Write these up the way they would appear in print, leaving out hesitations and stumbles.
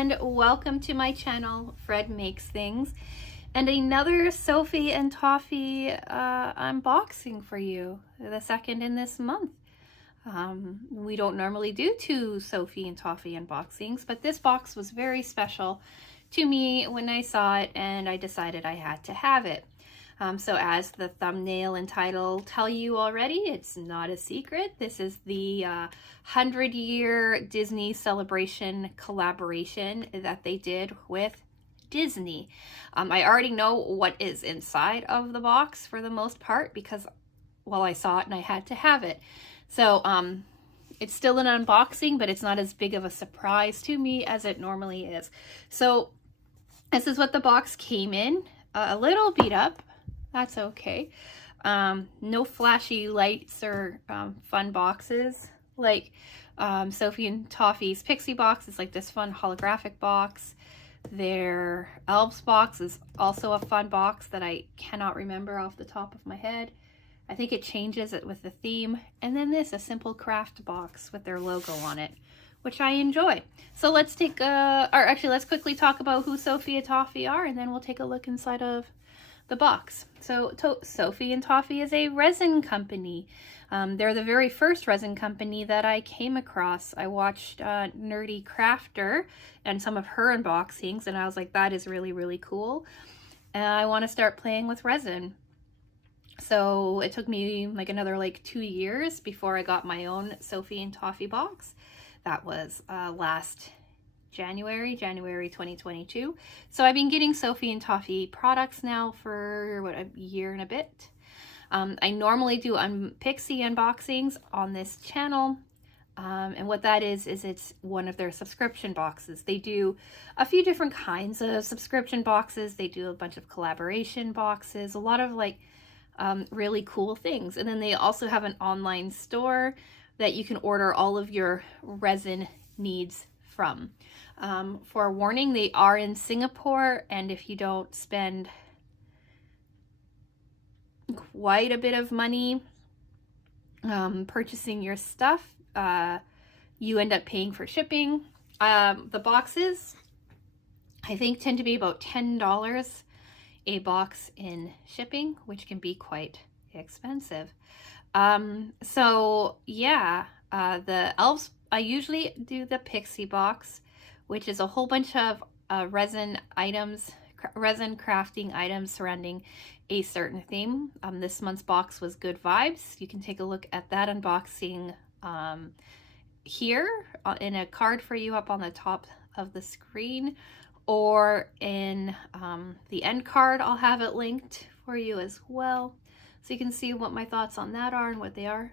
and welcome to my channel, Fred Makes Things, and another Sophie and Toffee unboxing for you, the second in this month. We don't normally do 2 Sophie and Toffee unboxings, but this box was very special to me when I saw it, and I decided I had to have it. So as the thumbnail and title tell you already, it's not a secret. This is the 100-year Disney celebration collaboration that they did with Disney. I already know what is inside of the box for the most part because, well, I saw it and I had to have it. So it's still an unboxing, but it's not as big of a surprise to me as it normally is. So this is what the box came in, a little beat up. That's okay. No flashy lights or fun boxes like Sophie and Toffee's Pixie box is like this fun holographic box. Their Elves box is also a fun box that I cannot remember off the top of my head. I think it changes it with the theme. And then this, a simple craft box with their logo on it, which I enjoy. So let's take let's quickly talk about who Sophie and Toffee are, and then we'll take a look inside of the box. So Sophie and Toffee is a resin company. They're the very first resin company that I came across. I watched Nerdy Crafter and some of her unboxings, and I was like, that is really, really cool. And I want to start playing with resin. So it took me like another 2 years before I got my own Sophie and Toffee box. That was last January 2022. So I've been getting Sophie and Toffee products now for a year and a bit. I normally do Pixie unboxings on this channel, and what that is it's one of their subscription boxes. They do a few different kinds of subscription boxes. They do a bunch of collaboration boxes, a lot of really cool things. And then they also have an online store that you can order all of your resin needs from. For a warning, they are in Singapore, and if you don't spend quite a bit of money purchasing your stuff, you end up paying for shipping. The boxes, I think, tend to be about $10 a box in shipping, which can be quite expensive. So yeah, the Elves, I usually do the Pixie box, which is a whole bunch of resin items, resin crafting items surrounding a certain theme. This month's box was Good Vibes. You can take a look at that unboxing here in a card for you up on the top of the screen, or in the end card. I'll have it linked for you as well, so you can see what my thoughts on that are and what they are.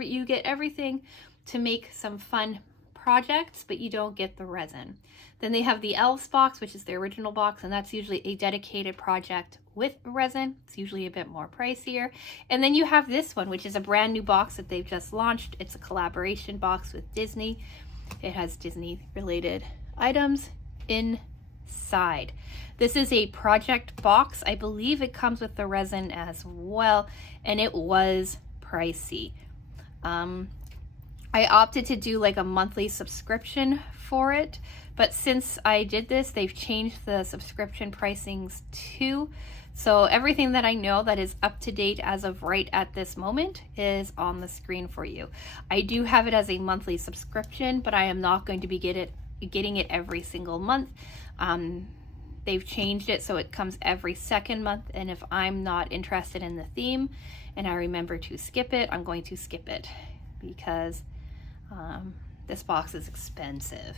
You get everything to make some fun projects, but you don't get the resin. Then they have the Elves box, which is the original box, and that's usually a dedicated project with resin. It's usually a bit more pricier. And then you have this one, which is a brand new box that they've just launched. It's a collaboration box with Disney. It has Disney related items inside. This is a project box. I believe it comes with the resin as well, and it was pricey. I opted to do a monthly subscription for it, but since I did this, they've changed the subscription pricings too. So everything that I know that is up to date as of right at this moment is on the screen for you. I do have it as a monthly subscription, but I am not going to be getting it every single month. They've changed it so it comes every second month, and if I'm not interested in the theme and I remember to skip it, I'm going to skip it because this box is expensive.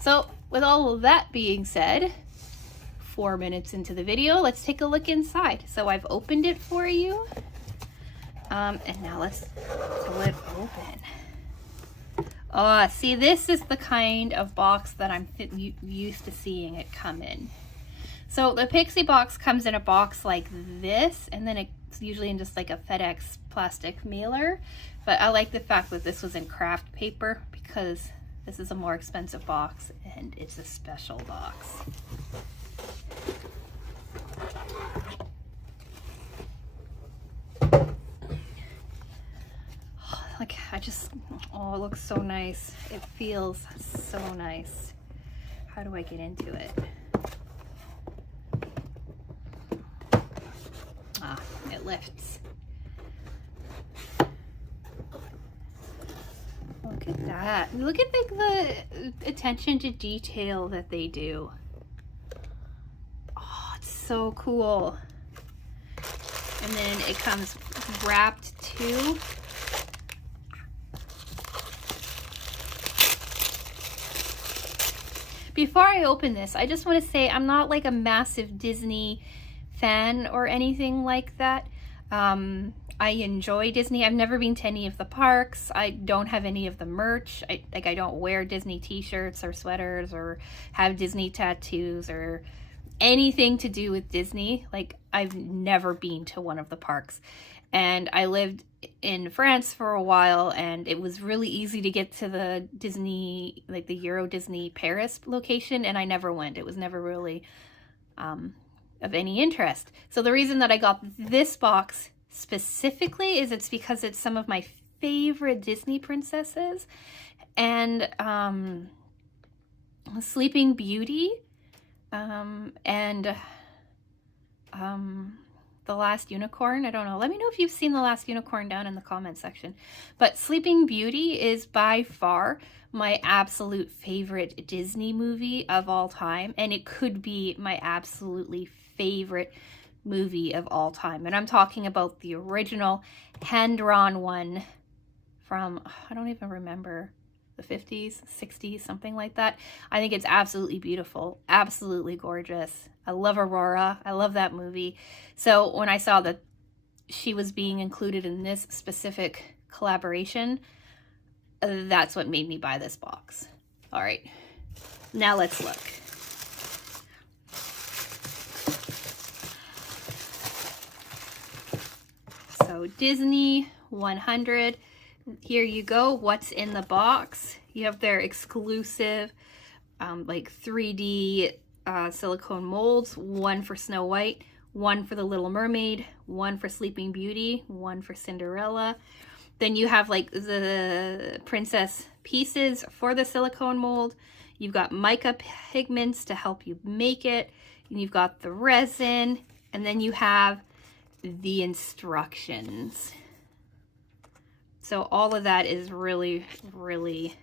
So with all of that being said, 4 minutes into the video, let's take a look inside. So I've opened it for you, and now let's pull it open. Oh, see, this is the kind of box that I'm used to seeing it come in. So the Pixie box comes in a box like this, and then it's usually in just a FedEx plastic mailer. But I like the fact that this was in craft paper because this is a more expensive box and it's a special box. Oh, it looks so nice. It feels so nice. how do I get into it? Ah, it lifts. Look at that. Look at the attention to detail that they do. Oh, it's so cool. And then it comes wrapped too. Before I open this, I just want to say I'm not like a massive Disney fan or anything like that. I enjoy Disney. I've never been to any of the parks. I don't have any of the merch. I don't wear Disney t-shirts or sweaters or have Disney tattoos or anything to do with Disney. Like, I've never been to one of the parks. And I lived in France for a while, and it was really easy to get to the Disney, like the Euro Disney Paris location, and I never went. It was never really of any interest. So the reason that I got this box specifically is it's because it's some of my favorite Disney princesses, and Sleeping Beauty and The Last Unicorn. I don't know. Let me know if you've seen The Last Unicorn down in the comment section. But Sleeping Beauty is by far my absolute favorite Disney movie of all time, and it could be my absolutely favorite movie of all time. And I'm talking about the original hand-drawn one from, I don't even remember, the 50s, 60s, something like that. I think it's absolutely beautiful, absolutely gorgeous. I love Aurora. I love that movie. So when I saw that she was being included in this specific collaboration, that's what made me buy this box. All right, now let's look. So Disney 100, here you go. What's in the box? You have their exclusive like 3D silicone molds, one for Snow White, one for the Little Mermaid, one for Sleeping Beauty, one for Cinderella. Then you have like the princess pieces for the silicone mold. You've got mica pigments to help you make it. And you've got the resin, and then you have the instructions. So all of that is really, really,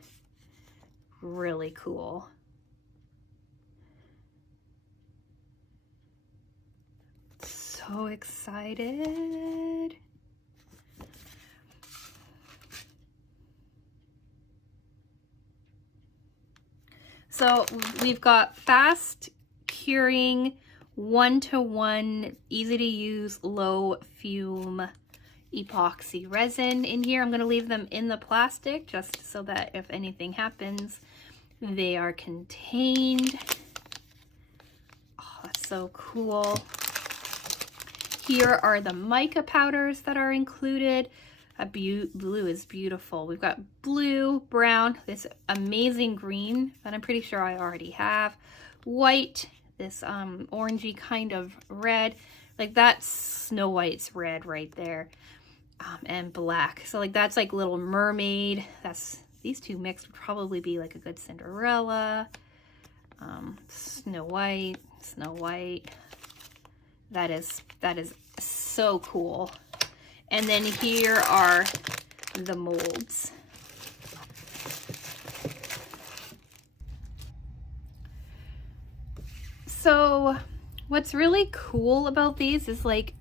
really cool. So excited. So we've got fast curing, one-to-one, easy to use, low fume epoxy resin in here. I'm going to leave them in the plastic just so that if anything happens, they are contained. Oh, that's so cool. Here are the mica powders that are included. Blue is beautiful. We've got blue, brown, this amazing green that I'm pretty sure I already have, white, this orangey kind of red, like that's Snow White's red right there, and black. So like that's like Little Mermaid. That's, these two mixed would probably be like a good Cinderella. Snow White. That is so cool. And then here are the molds. So what's really cool about these is like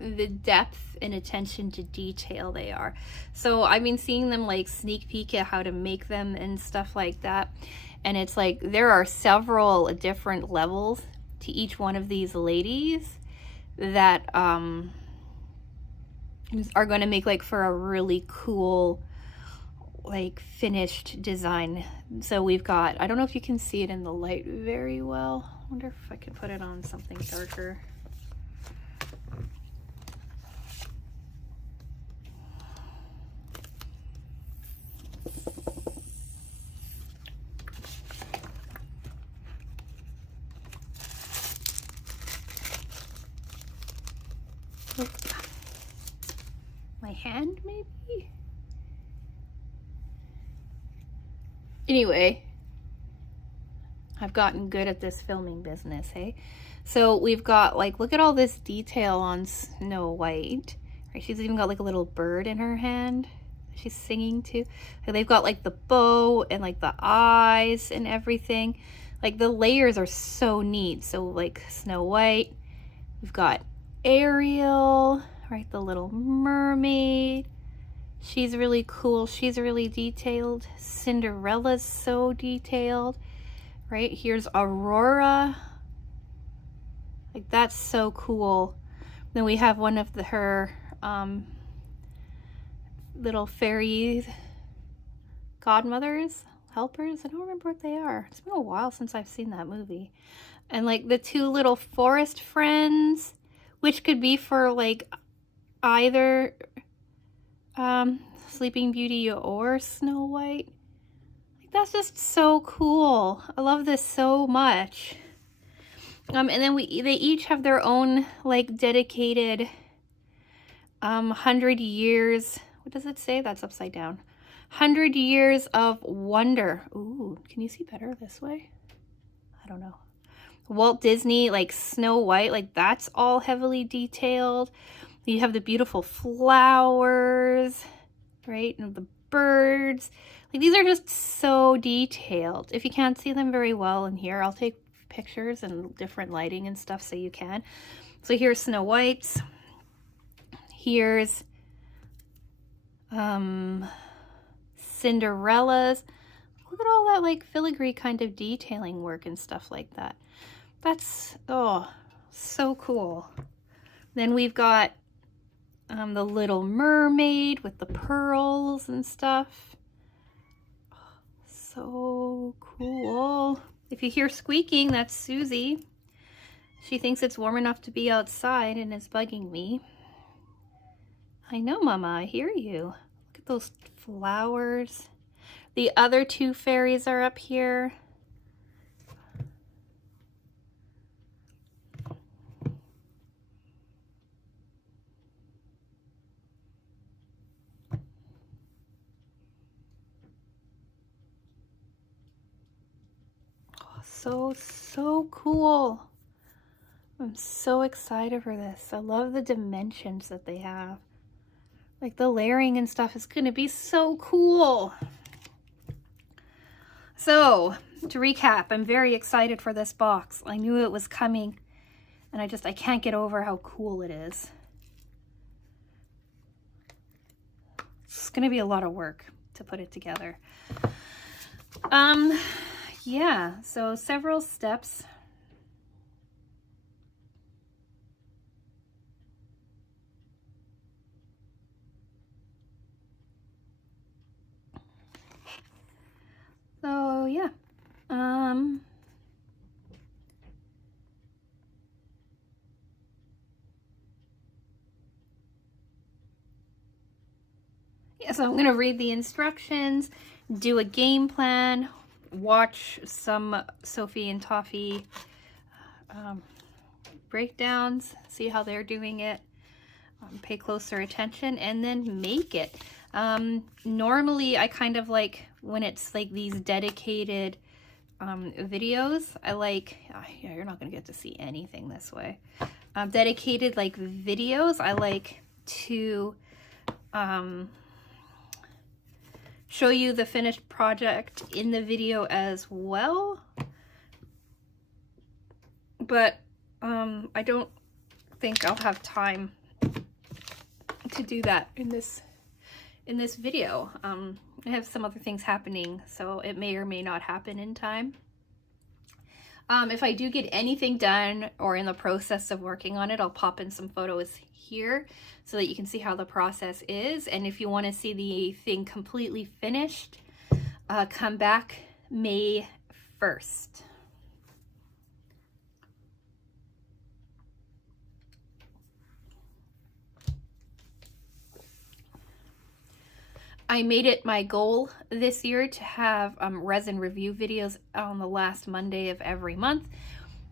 the depth and attention to detail they are. So I've been seeing them like sneak peek at how to make them and stuff like that. And it's like there are several different levels to each one of these ladies that are going to make like for a really cool like finished design. So we've got, I don't know if you can see it in the light very well. I wonder if I can put it on something darker. Oops. My hand maybe? Anyway, I've gotten good at this filming business, hey? So we've got like, look at all this detail on Snow White. Right? She's even got like a little bird in her hand she's singing to. And they've got like the bow and like the eyes and everything. Like the layers are so neat. So like Snow White, we've got Ariel, right? The Little Mermaid. She's really cool. She's really detailed. Cinderella's so detailed, right? Here's Aurora. Like that's so cool. Then we have one of her little fairy godmothers, helpers. I don't remember what they are. It's been a while since I've seen that movie. And like the two little forest friends, which could be for like either Sleeping Beauty or Snow White. Like, that's just so cool. I love this so much. And then they each have their own like dedicated 100 years. What does it say? That's upside down. 100 years of wonder. Ooh, can you see better this way? I don't know. Walt Disney, like Snow White, like that's all heavily detailed. You have the beautiful flowers, right? And the birds. Like these are just so detailed. If you can't see them very well in here, I'll take pictures and different lighting and stuff so you can. So here's Snow White's. Here's Cinderella's. Look at all that like filigree kind of detailing work and stuff like that. That's, oh, so cool. Then we've got the Little Mermaid with the pearls and stuff. So cool. If you hear squeaking, that's Susie. She thinks it's warm enough to be outside and is bugging me. I know, Mama, I hear you. Look at those flowers. The other two fairies are up here. So cool. I'm so excited for this. I love the dimensions that they have. Like the layering and stuff is gonna be so cool. So to recap, I'm very excited for this box. I knew it was coming and I can't get over how cool it is. It's gonna be a lot of work to put it together. Yeah, so several steps. So yeah, so I'm gonna read the instructions, do a game plan, watch some Sophie and Toffee breakdowns, see how they're doing it, pay closer attention, and then make it. Normally I kind of like when it's like these dedicated videos, I like, yeah, you're not gonna get to see anything this way. Dedicated like videos, I like to show you the finished project in the video as well, but I don't think I'll have time to do that in this video. I have some other things happening, so it may or may not happen in time. If I do get anything done or in the process of working on it, I'll pop in some photos here so that you can see how the process is. And if you want to see the thing completely finished, come back May 1st. I made it my goal this year to have resin review videos on the last Monday of every month,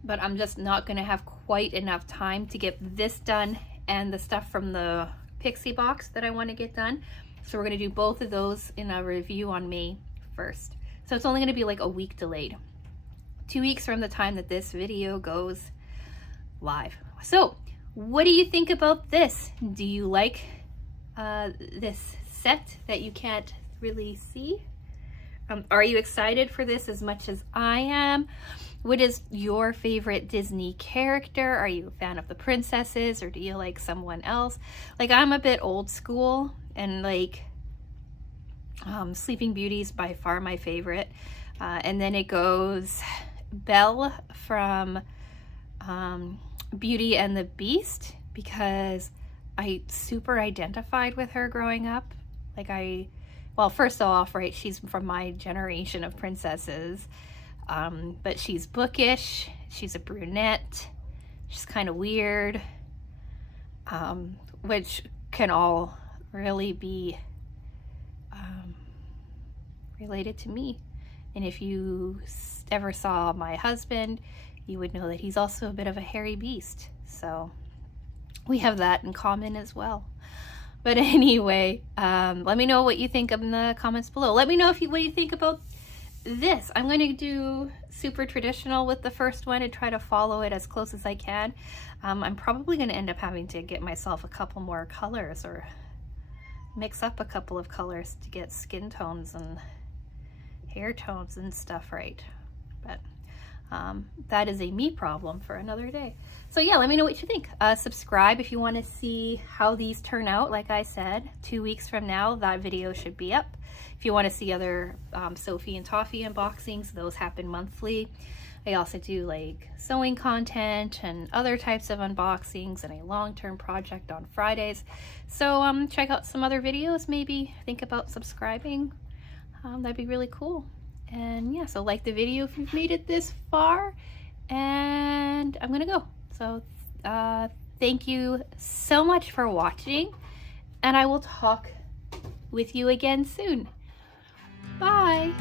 but I'm just not going to have quite enough time to get this done and the stuff from the Pixie box that I want to get done. So we're going to do both of those in a review on May 1st. So it's only going to be like a week delayed. 2 weeks from the time that this video goes live. So what do you think about this? Do you like this set that you can't really see? Are you excited for this as much as I am? What is your favorite Disney character? Are you a fan of the princesses, or do you like someone else? Like, I'm a bit old school, and like Sleeping Beauty is by far my favorite. And then it goes Belle from Beauty and the Beast, because I super identified with her growing up. Like, well, first off, right, she's from my generation of princesses, but she's bookish, she's a brunette, she's kind of weird, which can all really be related to me. And if you ever saw my husband, you would know that he's also a bit of a hairy beast. So we have that in common as well. But anyway, let me know what you think in the comments below. Let me know what you think about this. I'm going to do super traditional with the first one and try to follow it as close as I can. I'm probably going to end up having to get myself a couple more colors, or mix up a couple of colors to get skin tones and hair tones and stuff right. But that is a me problem for another day. So yeah, let me know what you think. Subscribe if you want to see how these turn out. Like I said, 2 weeks from now, that video should be up. If you want to see other Sophie and Toffee unboxings, those happen monthly. I also do like sewing content and other types of unboxings, and a long-term project on Fridays. So check out some other videos, maybe think about subscribing. That'd be really cool. And yeah, so like the video if you've made it this far, and I'm gonna go. So thank you so much for watching, and I will talk with you again soon. Bye.